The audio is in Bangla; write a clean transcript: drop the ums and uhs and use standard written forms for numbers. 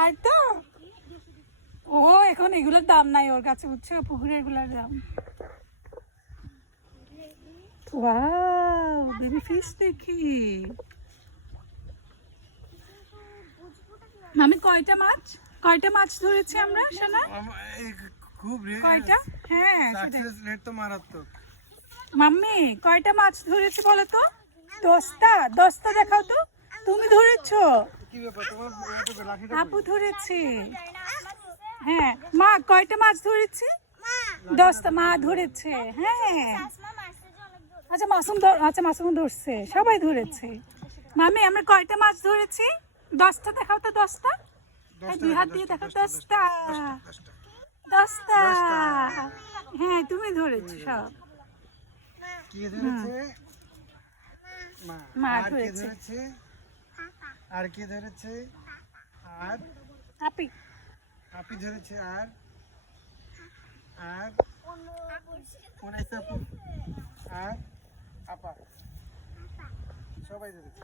আর তো ও এখন এগুলোর দাম নাই ওর কাছে, বুঝছো, পুকুরের এগুলোর দাম। ওয়াও, বেবি ফিশ দেখি। আমি কয়টা মাছ ধরেছি আমরা সোনা? খুব কয়টা? হ্যাঁ রেট তো মারাত্মক। মাম্মি কয়টা মাছ ধরেছি বলো তো? 10টা দেখাও তো। তুমি ধরেছো? কি ব্যাপার, তোমার আপু ধরেছে। হ্যাঁ মা কয়টা মাছ ধরেছি? 10টা মা ধরেছে। হ্যাঁ আচ্ছা মাসুম ধরছে, সবাই ধরেছে। মামি আমরা কয়টা মাছ ধরেছি? 10টা দেখাও তো। 10টা 2 হাত দিয়ে দেখো। 10টা। হ্যাঁ তুমি ধরেছো সব। কি ধরেছে? মা আর কে ধরেছে। ধরেছে? আর কে ধরেছে? আর আপি ধরেছে। আর আর আপা সবাই ধরেছে।